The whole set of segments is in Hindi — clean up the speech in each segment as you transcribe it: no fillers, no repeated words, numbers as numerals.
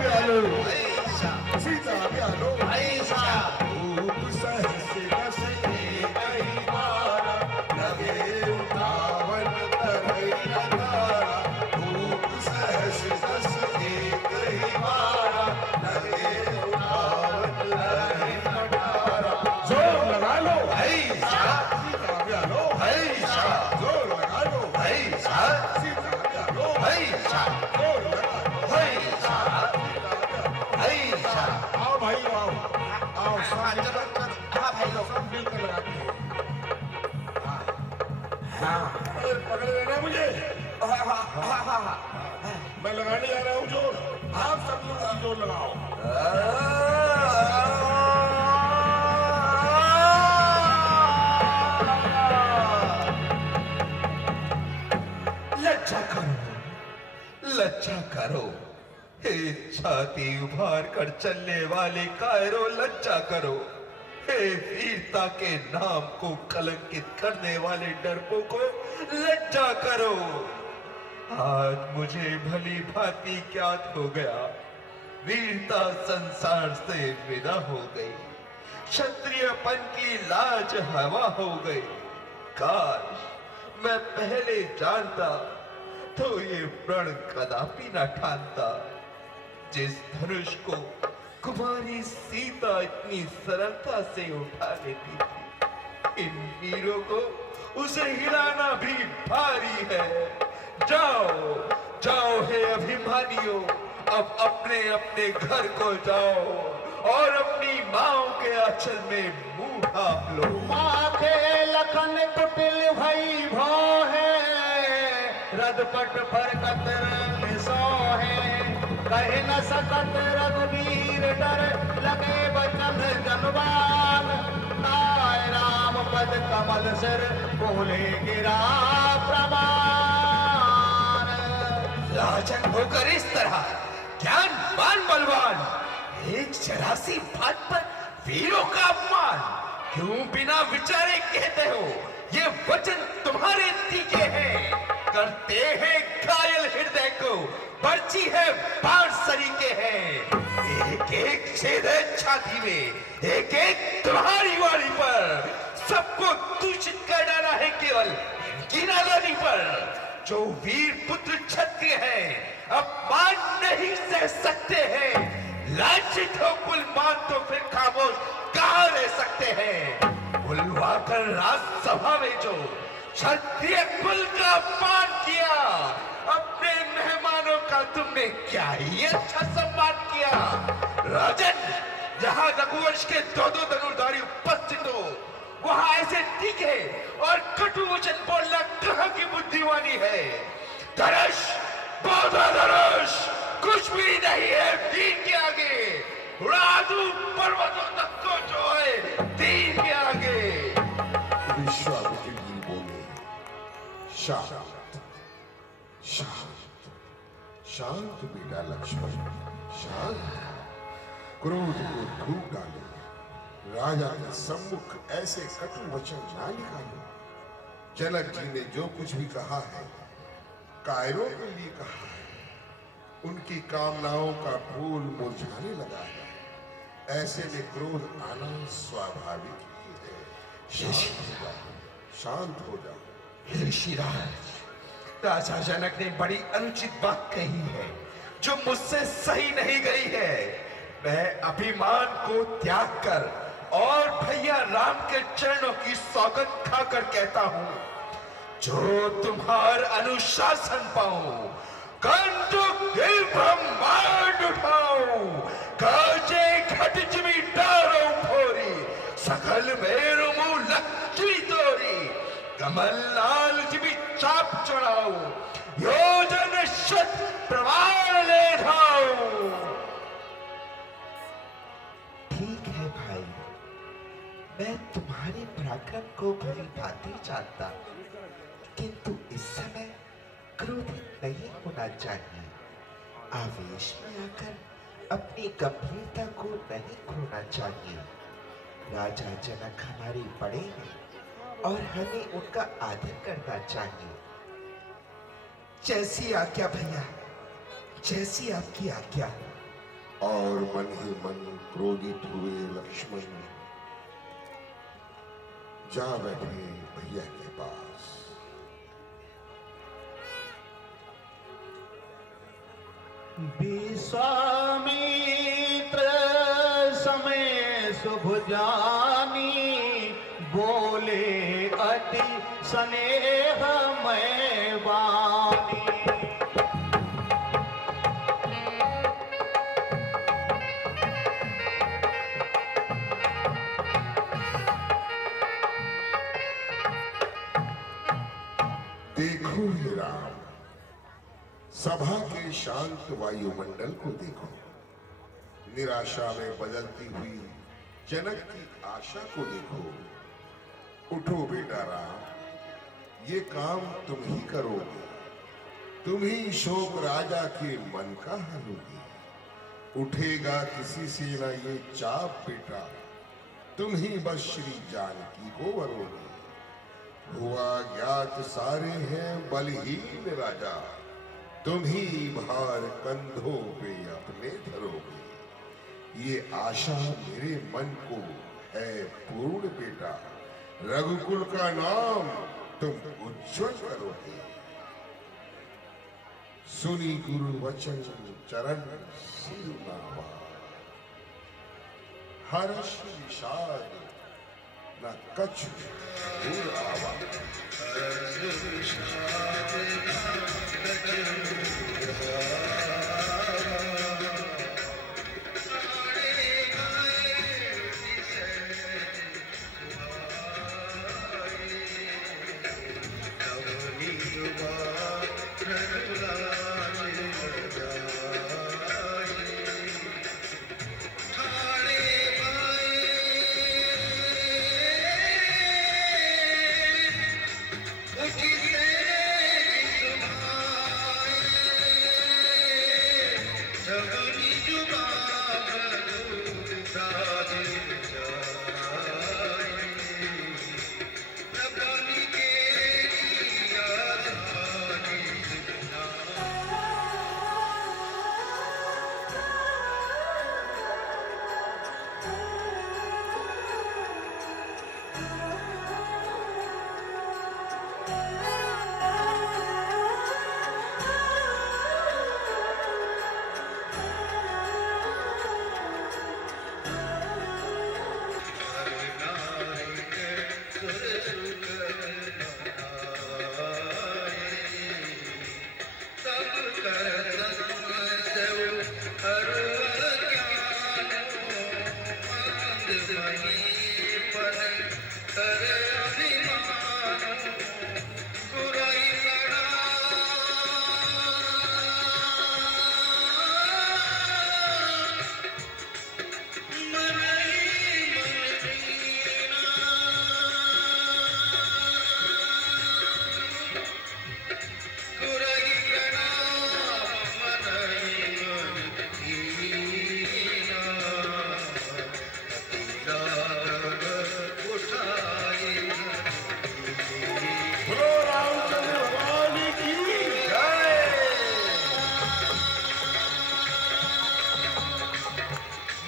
ब्यालो ऐसा सीता ब्यालो ऐसा रूप सहस बस एक ही बारा लगे उठावन तरई नगारा रूप सहस बस एक ही बारा लगे उठावन तरई नगारा जोर लगा लो ऐसा सीता ब्यालो ऐसा जोर लगा लो ऐसा सीता ब्यालो ऐसा जोर लगा लो ऐसा ऐसा आओ भाई आओ आओ हाँ सब चलो चलो हाँ भाई लोग सब मिलकर लगाते हैं हाँ पकड़ लेना मुझे हाँ मैं लगाने जा रहा हूँ जोर आप सब लोग जोर लगाओ लज्जा करो लज्जा करो हे छाती उभार कर चलने वाले कायरो लज्जा करो हे वीरता के नाम को कलंकित करने वाले डरपों को लज्जा करो आज मुझे भली भांति ज्ञात हो गया वीरता संसार से विदा हो गई क्षत्रियपन की लाज हवा हो गई काश मैं पहले जानता तो ये प्रण कदापि न ठानता जिस धनुष को कुमारी सीता इतनी सरलता से उठा लेती थी इन वीरों को उसे हिलाना भी भारी है जाओ जाओ हे अभिमानियों अब अपने अपने घर को जाओ और अपनी माओ के आंचल में मुंह ढाप लो माथे लखन कुटिल भई भो है रदपट पर कतर सो है कह न सकत रघुवीर डर लगे बचन जनवान नाय राम पद कमल सिर बोले गिरा प्रमाण लाजन होकर इस तरह ज्ञानवान बलवान एक जरासी बात पर वीरों का अपमान क्यों बिना विचारे कहते हो ये वचन तुम्हारे तीखे हैं करते हैं घायल हृदय को पर्ची है बाण सरीके हैं एक एक छेद है छाती में एक एक तुम्हारी वाणी पर सबको दूषित कर डाला है केवल इनकी नादानी पर जो वीर पुत्र क्षत्रिय हैं अपमान नहीं सह सकते हैं लांछित हो कुलमान तो फिर खामोश कहाँ रह सकते हैं बुलवाकर राजसभा में जो क्षत्रिय कुल का अपमान किया अपने मेहमानों का तुमने क्या ही अच्छा सम्मान किया राजन जहाँ रघुवंश के दो धनुर्धारी उपस्थित हो वहां ऐसे तीखे और कटु वचन बोलना कहाँ की बुद्धिमानी है धनुष बौद्ध धनुष कुछ भी नहीं है वीर के आगे उड़ा दूं पर्वतों तक को जो है तीर के आगे विश्वामित्र जी बोले शांत शांत शांत बेटा लक्ष्मण शांत क्रोध को धूप डाले राजा के सम्मुख ऐसे कटु वचन ना निकालो जनक जी ने जो कुछ भी कहा है कायरों के लिए कहा है उनकी कामनाओं का फूल मुरझाने लगा है ऐसे में क्रोध आना स्वाभाविक ही है शांत हो जाओ ऋषिराज राजा जनक ने बड़ी अनुचित बात कही है जो मुझसे सही नहीं गई है मैं अभिमान को त्याग कर और भैया राम के चरणों की सौगंध खाकर कहता हूं जो तुम्हार अनुशासन पाऊं कंटक ब्रह्मांड उठाऊं काजे घट जिमी डारो फोरी सकल मेरु मुंह लक्ष्मी तोरी कमल लाल जिमी चाप चढ़ाऊं योजन शत प्रमाण ले ढाऊं ठीक है भाई मैं तुम्हारे पराक्रम को भली भांति जानता किंतु इस समय क्रोधित नहीं होना चाहिए आवेश में आकर अपनी गंभीरता को नहीं खोना चाहिए राजा जनक हमारे बड़े हैं और हमें उनका आदर करना चाहिए जैसी आज्ञा भैया जैसी आपकी आज्ञा और मन ही मन क्रोधित हुए लक्ष्मण जा बैठे भैया के पास। विश्वामित्र समय शुभ जानी, बोले अति स्नेह मैं वाणी। देखो हे राम, सभा के शांत वायुमंडल को देखो, निराशा में बदलती हुई जनक की आशा को देखो। उठो बेटा राम, ये काम तुम ही करोगे, तुम ही शोक राजा के मन का हरोगे। उठेगा किसी से न ये चाप बेटा, तुम ही बस श्री जानकी को वरोगे। हुआ ज्ञात सारे हैं बलहीन राजा, तुम ही भार कंधों पे अपने धरोगे। ये आशा मेरे मन को है पूर्ण बेटा, रघुकुल का नाम तुम उज्जवल करोगे। सुनी गुरु वचन चरण सिरुनावा, हर्ष विषाद न कछु दूर आवा।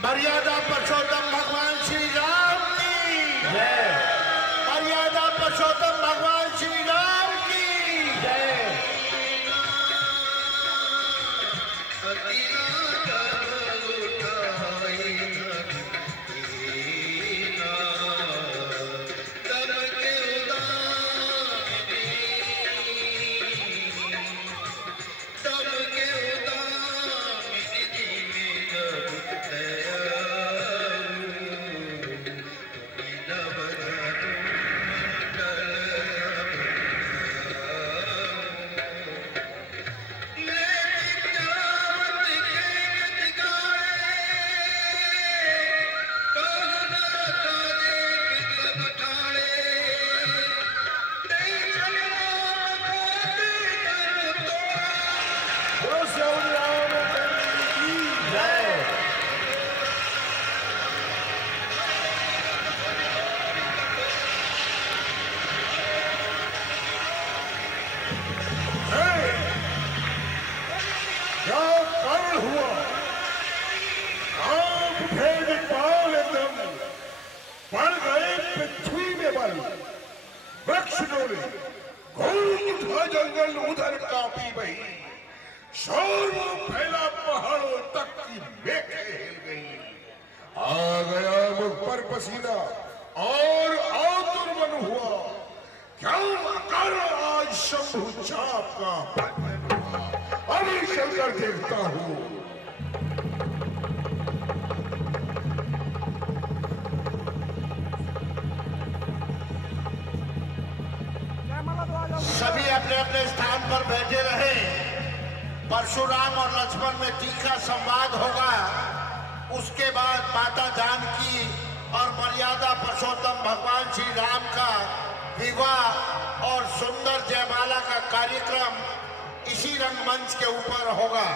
मर्यादा पुरुषोत्तम भगवान श्री राम की जय। मर्यादा पुरुषोत्तम भगवान श्री राम की जय। पड़ गए पृथ्वी में बल, वृक्ष डोले, घूम उठा जंगल उधर कांपी बही, शोर वो फैला पहाड़ों तक की मेघें हिल गई। आ गया मुख पर पसीना और आतुर मन हुआ, क्या कर आज शंभु चाप का बंधन हुआ। अभी चलकर देखता हूँ। सभी अपने अपने स्थान पर बैठे रहे। परशुराम और लक्ष्मण में तीखा संवाद होगा। उसके बाद माता जानकी और मर्यादा पुरुषोत्तम भगवान श्री राम का विवाह और सुंदर जयमाला का कार्यक्रम इसी रंगमंच के ऊपर होगा।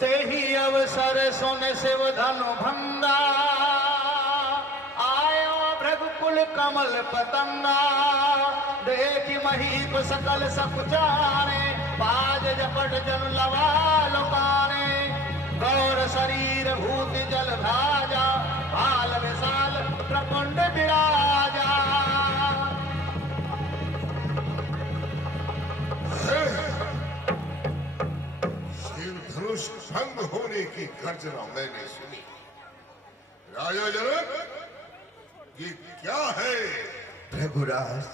ते ही अवसर सुन शिव धनु भंगा, आयो भृगुकुल कमल पतंगा, देखी महीप सकल सकुचाने, बाज जपट जन लवा लुकाने, गौर शरीर भूति जल भाजा, भाल विशाल प्रकुंड विराजा। शिव धनुष भंग होने की गर्जना मैंने सुनी। राजा जनक, ये क्या है? भृगुराज,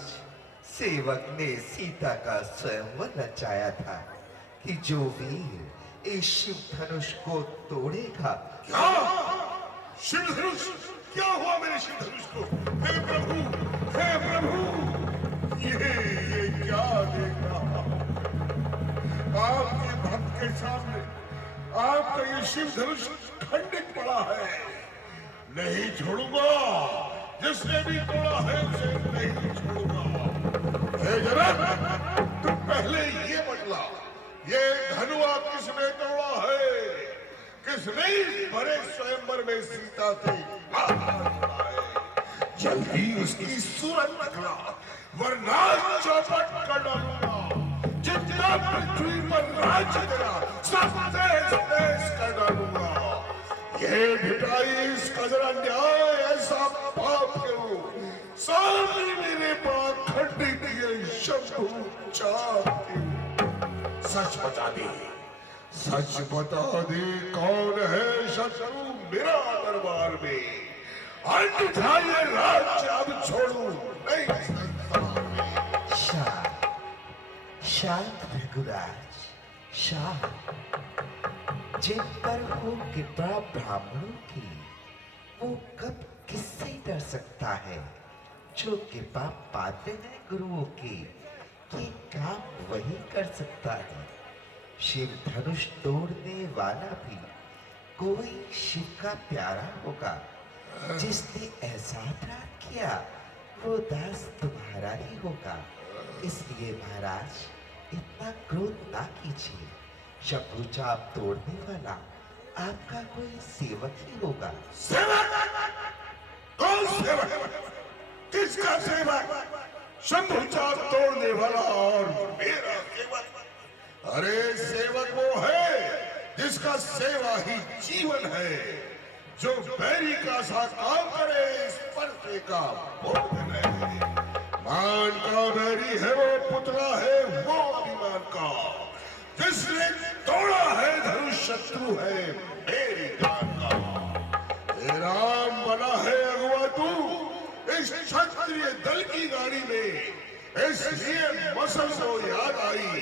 सेवक ने सीता का स्वयंवर रचाया था कि जो वीर इस शिव धनुष को तोड़ेगा। क्या शिव धनुष? क्या हुआ मेरे शिव धनुष को? हे प्रभु, हे प्रभु, ये क्या देख रहा हूं? आपके भक्त के सामने आपका ये शिव धनुष खंडित पड़ा है। नहीं छोड़ूंगा, जिसने भी तोड़ा है उसे नहीं छोड़ूंगा। हे जनक, तुम पहले ये बतला, ये धनुआ किसने तोड़ा है? किसने बड़े स्वयंवर में सीता थी जल्दी उसकी सूरत निकला, वरना चौपट कर डालूंगा। जितना पृथ्वी पर राज्य तेरा सब देश कर डालूंगा। ये भिटाई इसका जरा न्याय, ऐसा पाप क्यों? सामने मेरे पाप खंडित ये शंभु चाप क्यों? सच बता दे, सच बता दे, कौन है शत्रु मेरा दरबार में? अन्यथा ये राज्य अब छोड़ू नहीं सकता। शांत शांत भृगुराज, शांत। जिन पर हो कृपा ब्राह्मणों की, वो कब किससे डर सकता है? जो कृपा पाते हैं गुरुओं की, ये काम वही कर सकता है। शिव धनुष तोड़ने वाला भी कोई शिव का प्यारा होगा। जिसने ऐसा अपराध किया वो दास तुम्हारा ही होगा। इसलिए महाराज, इतना क्रोध ना कीजिए। शंभु चाप तोड़ने वाला आपका कोई सेवक ही होगा। सेवक? कौन सेवक? किसका सेवक? शंभु चाप तोड़ने वाला और मेरा सेवक? अरे सेवक वो है जिसका सेवा ही जीवन है, जो बैरी का सा काम करे, स्पर्श का भोजन है। मान का बैरी है वो, पुतला है वो अभिमान का। जिसने तोड़ा है धनुष शत्रु है मेरी जान का। हे राम, बना है अगुआ तू इस क्षत्रिय दल की गाड़ी में, इसलिए मसल को याद आई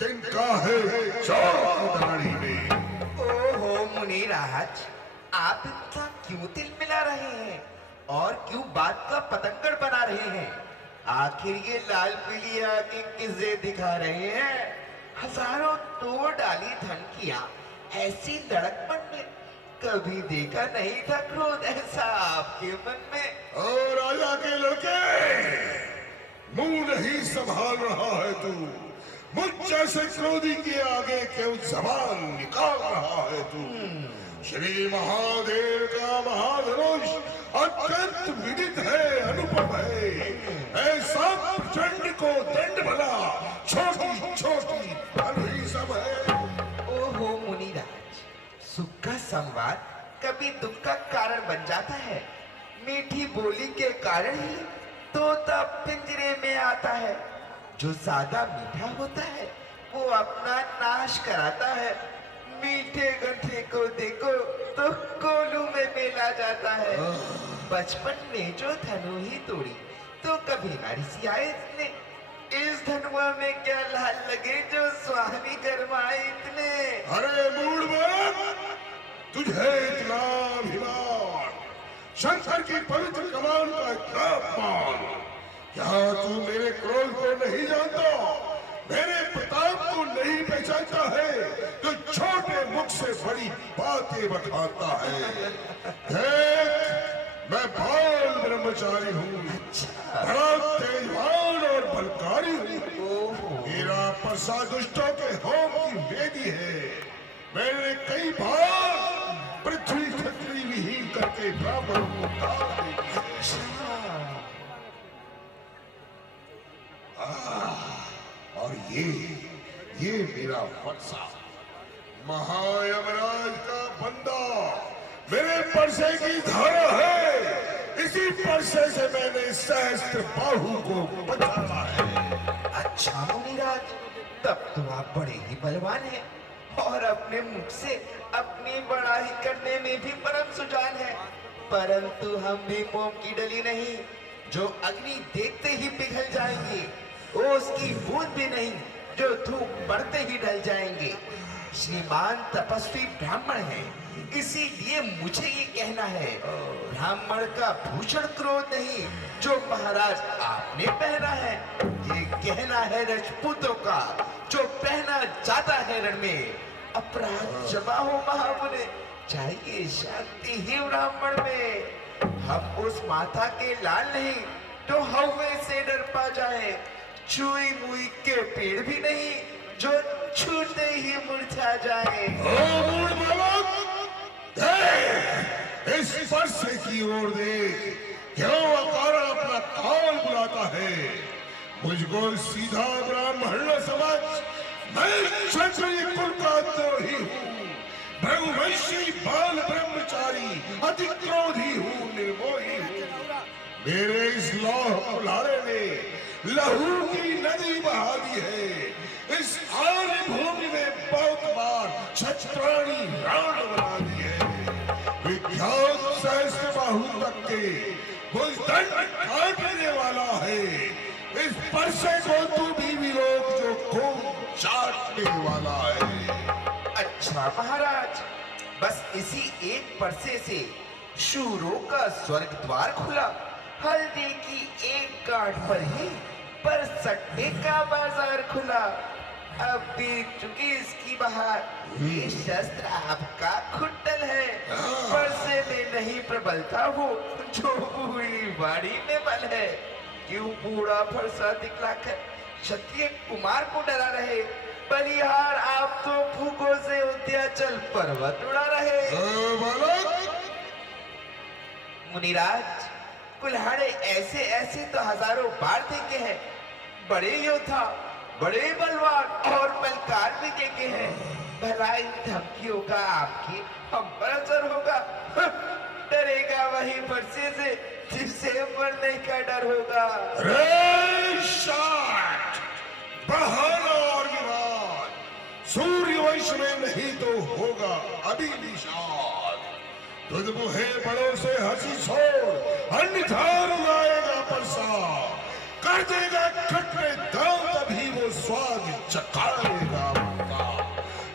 तिनका है चौक की दाढ़ी में। ओहो मुनिराज, आप इतना क्यों तिल मिला रहे हैं और क्यों बात का पतंगड़ बना रहे हैं? आखिर ये लाल पीली आंखें किसे दिखा रहे हैं? हजारों तोड़ डाली धमकियां, ऐसी लड़कपन में कभी देखा नहीं था। क्रोध ऐसा आपके मन में? और राजा के लड़के, मुंह नहीं संभाल रहा है तू? मुझ जैसे क्रोधी के आगे क्यों जबान निकाल रहा है तू? श्री महादेव का महाधनुष अत्यंत विदित है, अनुपम है। ऐसा प्रचंड को दंड भला छोटी छोटी ही सब है। ओहो मुनिराज, सुख का संवाद कभी दुख का कारण बन जाता है। मीठी बोली के कारण ही तोता पिंजरे में आता है। जो ज्यादा मीठा होता है वो अपना नाश कराता है। मीठे गठे को देखो तो कोलू में मेला जाता है। बचपन में जो धनु ही तोड़ी तो कभी ना रिसियाए इतने। इस धनुआ में क्या लाल लगे जो स्वामी गरमाए इतने। अरे मूढ़, तुझे इतना अभिमान, शंकर की पवित्र कमान का इतना अपमान। क्या तू मेरे क्रोध को नहीं जानता, मेरे प्रताप को नहीं पहचानता है, तो छोटे मुख से बड़ी बातें बखाता है। देख, मैं बाल ब्रह्मचारी हूँ, बड़ा तेजवान और बलकारी हूँ। मेरा परसा दुष्टों के होम की वेदी है। मैंने कई बार पृथ्वी क्षत्रिय विहीन करके ब्राह्मणों को दान दे दिया। और ये मेरा परसा महायमराज का बंदा मेरे परसे की धारा है। इसी परसे से मैंने सहस्त्र बाहु को बचाया है। अच्छा मुनिराज, तब तो आप बड़े ही बलवान हैं और अपने मुख से अपनी बड़ाई करने में भी परम सुजान है। परंतु हम भी मोम की डली नहीं जो अग्नि देखते ही पिघल जाएंगे, उसकी बूंद भी नहीं जो धूप बढ़ते ही ढल जाएंगे। श्रीमान तपस्वी ब्राह्मण है, इसीलिए मुझे ये कहना है, ब्राह्मण का भूषण क्रोध नहीं जो महाराज आपने पहना है। ये कहना है राजपूतों का जो पहना जाता है रण में। अपराध जमा हो महामुने, चाहिए शांति ही ब्राह्मण में। हम उस माता के लाल नहीं जो हवे से डर पा जाए। छुई मुई के पेड़ भी नहीं जो छूते ही मुरझा जाए। मूढ़ बालक, देख, इस परसे की ओर देख, क्यों अकारण अपना काल बुलाता है। मुझको सीधा ब्राह्मण न समझ, मैं क्षत्रिय कुल का द्रोही हूँ, भृगुवंशी बाल ब्रह्मचारी, अति क्रोधी हूँ, निर्मोही हूँ। मेरे इस लौह कुल्हाड़े ने लहू की नदी बहा दी है। इस आर्य भूमि में बहुत बार छत्राणी राण बना दी है। विख्यात सहस्त्र बाहु तक के बुजदंड काटने वाला है। इस परसे को तू भी विरोध जो खून चाटने वाला है। अच्छा महाराज, बस इसी एक परसे से शूरों का स्वर्ग द्वार खुला। हल्दी की एक गांठ पर ही पर सट्टे का बाजार खुला। अब बीत चुकी इसकी बहार, ये शस्त्र आपका खुट्टल है। परसे में नहीं प्रबलता वो जो बूढ़ी बाड़ी में बल है। क्यों बूढ़ा फरसा दिखलाकर क्षत्रिय कुमार को डरा रहे। बलिहार आप तो फूकों से उद्याचल पर्वत उड़ा रहे। मुनिराज, कुल्हाड़े ऐसे ऐसे तो हजारों बार देखे हैं। बड़े योद्धा, बड़े बलवान और बलकार भी देखे हैं। भला इन धमकियों का आपकी हम पर असर होगा? डरेगा वही परसे से जिससे मरने का डर होगा। बहाना और विवाद सूर्यवंश में नहीं तो होगा अभी निषाद। तुझ मुहे बड़ों से हंसी छोड़, अन्यथा रुलाएगा परसा। कर देगा खटरे दाम, तभी वो स्वाद चखाएगा उनका।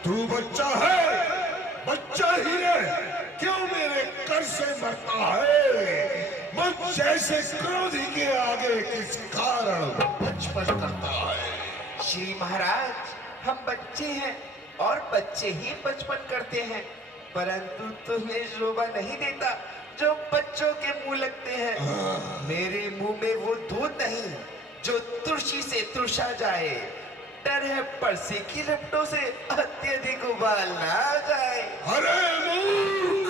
तू बच्चा है, बच्चा ही है, क्यों मेरे कर से मरता है। मुझ जैसे क्रोधी के आगे किस कारण बचपन करता है। श्री महाराज, हम बच्चे हैं और बच्चे ही बचपन करते हैं, परंतु तुम्हें शोभा नहीं देता जो बच्चों के मुंह लगते हैं। मेरे मुंह में वो दूध नहीं जो तुलसी से तुषा जाए। डर है परसे की रपटों से अत्यधिक उबाल ना आ जाए। अरे मूर्ख,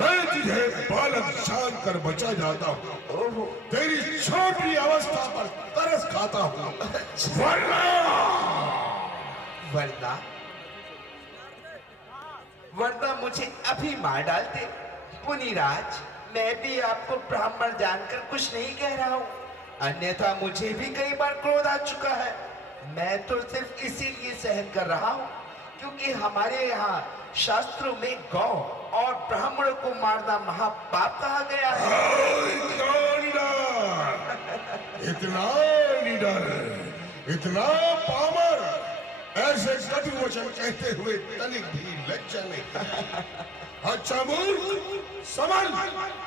मैं तुझे बालक जान कर बचा जाता हूँ। तेरी छोटी अवस्था पर तरस खाता हूँ। वरना मुझे अभी मार डालते। मुनिराज, मैं भी आपको ब्राह्मण जानकर कुछ नहीं कह रहा हूँ, अन्यथा मुझे भी कई बार क्रोध आ चुका है। मैं तो सिर्फ इसीलिए सहन कर रहा हूँ क्योंकि हमारे यहाँ शास्त्रों में गौ और ब्राह्मणों को मारना महापाप कहा गया है। इतना निडर, इतना पामर, ऐसे कटु वचन कहते हुए तनिक भी लज्जा नहीं। अच्छा मूर्ख, समझ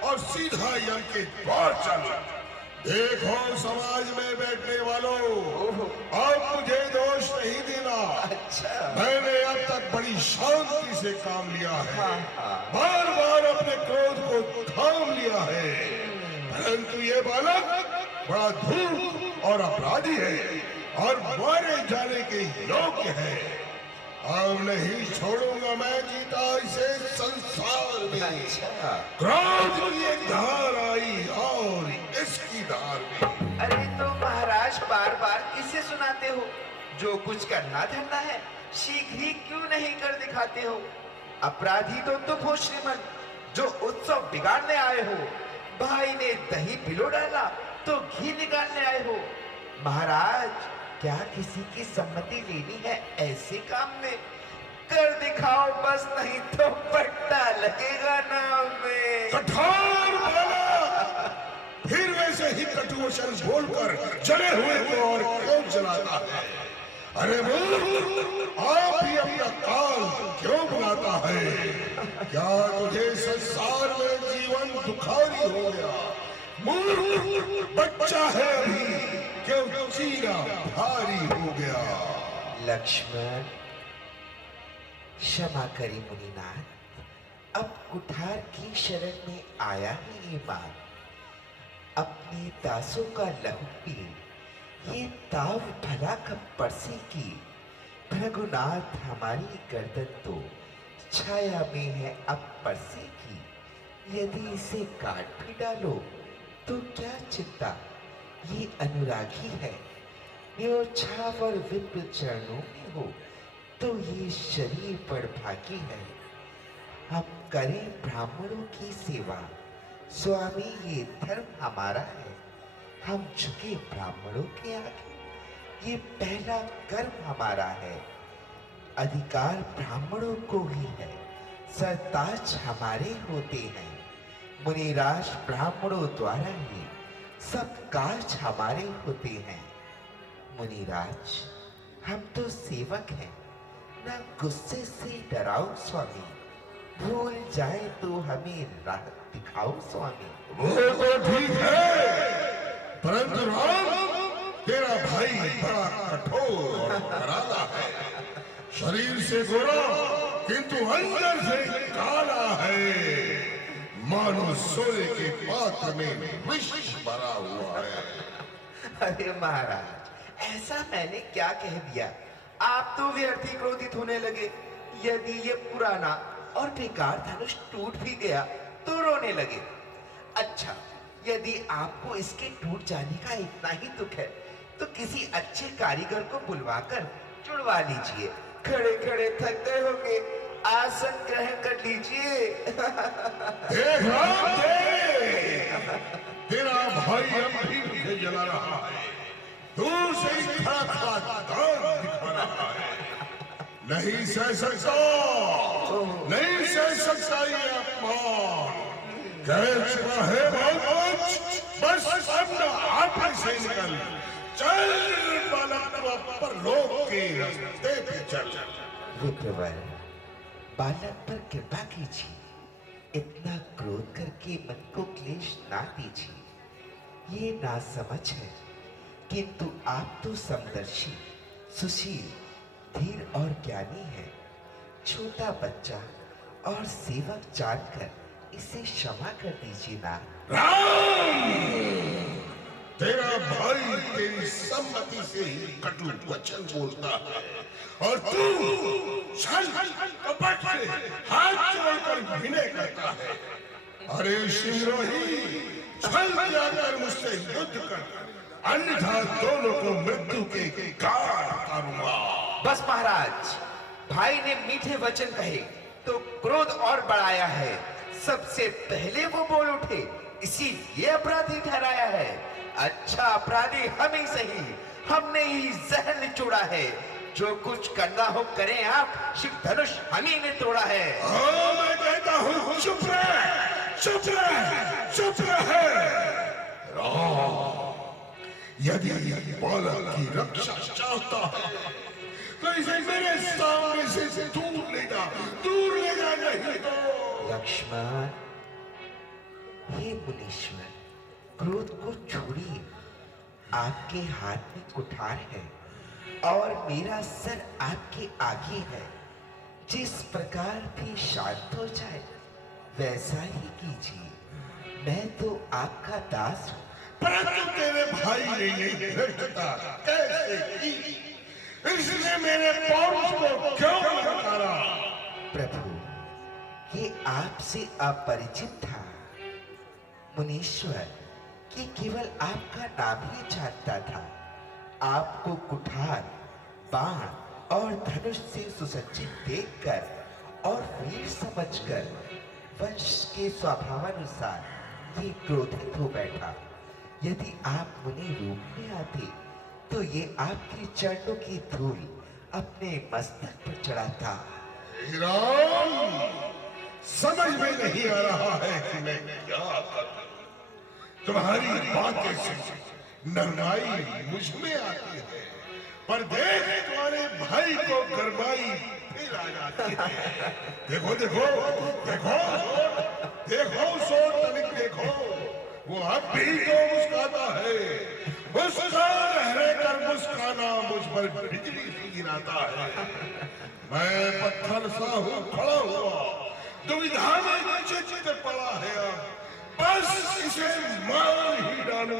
और सीधा यम के द्वार चल। देखो समाज में बैठने वालों, अब मुझे दोष नहीं देना। मैंने अब तक बड़ी शांति से काम लिया है, बार बार अपने क्रोध को थाम लिया है, परंतु ये बालक बड़ा धूर्त और अपराधी है और मारे जाने के योग्य है। अब नहीं छोड़ूंगा मैं जीता इसे संसार में। क्रोध की एक धार आई और इसकी धार में। अरे तो महाराज बार बार किसे सुनाते हो? जो कुछ करना धरना है शीघ्र ही क्यों नहीं कर दिखाते हो? अपराधी तो तुम हो श्रीमन, जो उत्सव बिगाड़ने आए हो। भाई ने दही पिलो डाला तो घी निकालने आए हो। महाराज, क्या किसी की सम्मति लेनी है ऐसे काम में? कर दिखाओ बस, नहीं तो पट्टा लगेगा नाम में। कठोर बालक, फिर वैसे ही कटु वचन बोलकर जले हुए को और क्यों जलाता है? अरे मूर्ख, आप ही अपना काल क्यों बुलाता है? क्या तुझे संसार में जीवन दुखारी हो गया? मूर्ख, बच्चा है अभी, क्यों चीरा भारी हो गया? लक्ष्मण, क्षमा करी मुनिनाथ, अब कुठार की शरण में आया ही ये बात। अपने दासों का लहू पी, ये ताव भला कब परसेगी? भृगुनाथ, हमारी गर्दन तो छाया में है अब परसेगी। यदि इसे काट भी डालो तो क्या चिंता, ये अनुरागी है। न्योछाव और विप्र चरणों में हो तो ये शरीर पर भागी है। हम करें ब्राह्मणों की सेवा, स्वामी ये धर्म हमारा है। हम झुके ब्राह्मणों के आगे, ये पहला कर्म हमारा है। अधिकार ब्राह्मणों को ही है, सरताज हमारे होते हैं। मुनिराज ब्राह्मणों द्वारा ही सब कार्य हमारे होते हैं। मुनिराज, हम तो सेवक हैं, ना गुस्से से डराओ स्वामी। भूल जाए तो हमें राह दिखाओ स्वामी। वो तो ठीक है, परंतु राम, तेरा भाई बड़ा कठोर और कराला है। शरीर से गोरा किंतु अंदर से काला है, मानो सोने के पात्र में विष भरा हुआ है। अरे महाराज, ऐसा मैंने क्या कह दिया? आप तो व्यर्थ ही क्रोधित होने लगे। यदि ये पुराना और बेकार धनुष टूट भी गया तो रोने लगे। अच्छा, यदि आपको इसके टूट जाने का इतना ही दुख है तो किसी अच्छे कारीगर को बुलवाकर जुड़वा लीजिए। खड़े खड़े थक गए होंगे, आसन ग्रहण कर लीजिए। देख राम, देख, तेरा भाई अब भी मुझे जला रहा है, दूर से ही खड़ा खड़ा दांत दिखा रहा है। नहीं सह सकता, नहीं सह सकता ये अपमान। कह चुका है बहुत कुछ, बस अब न आप से निकल। चल बालक, तू अब परलोक के रास्ते पे चल। विप्रवर, बालक पर कृपा कीजिए, इतना क्रोध करके मन को क्लेश ना दीजिए। ये नासमझ है, किंतु आप तो समदर्शी, सुशील, धीर और ज्ञानी है। छोटा बच्चा और सेवक जानकर इसे क्षमा कर दीजिए ना। राम, तेरा भाई तेरी सम्मति से ही कटु वचन बोलता है और तू छल कपट से हाथ जोड़कर विनय करता है। अरे शिवरोही, छल जाकर मुझसे युद्ध कर, अन्यथा दोनों को मृत्यु के घाट उतारूंगा। बस महाराज, भाई ने मीठे वचन कहे तो क्रोध और बढ़ाया है। सबसे पहले वो बोल उठे, इसीलिए अपराधी ठहराया है। अच्छा अपराधी हम ही सही, हमने ही जहर निचोड़ा है। जो कुछ करना हो करें आप, शिव धनुष हम ही ने तोड़ा है। मैं कहता हूँ चुप रहे, चुप रहे, चुप रहे। यदि बालक की रक्षा चाहता है तो इसे मेरे सामने से दूर ले जा, दूर ले जा, नहीं तो। लक्ष्मण, हे मुनीश्वर, क्रोध को छोड़िए। आपके हाथ में कुठार है और मेरा सर आपके आगे है। जिस प्रकार भी शांत हो जाए वैसा ही कीजिए। मैं तो आपका दास हूं। परंतु तेरे भाई ने ये धृष्टता कैसे की? इसने मेरे पौरुष को क्यों नकारा? प्रभु, ये आपसे अपरिचित था। मुनीश्वर, ये केवल आपका नाम ही जानता था। आपको कुठार, बाण और धनुष से सुसज्जित देखकर और वीर समझकर वंश के स्वभावानुसार ये क्रोधित हो बैठा। यदि आप मुनि रूप में आते तो ये आपके चरणों की धूल अपने मस्तक पर चढ़ाता। राम, समझ में नहीं आ रहा है कि मैं क्या करूं। तुम्हारी बातें से नरमाई मुझ में आती है, पर देख तुम्हारे भाई को गरमाई फिर आ जाती है। देखो देखो देखो देखो, सो तनिक देखो, वो अब भी तो मुस्कुराता है। उसका लहरे कर मुस्काना मुझ पर बिजली सी गिराता है। मैं पत्थर सा हूँ खड़ा हुआ, दुविधा में चित पड़ा है।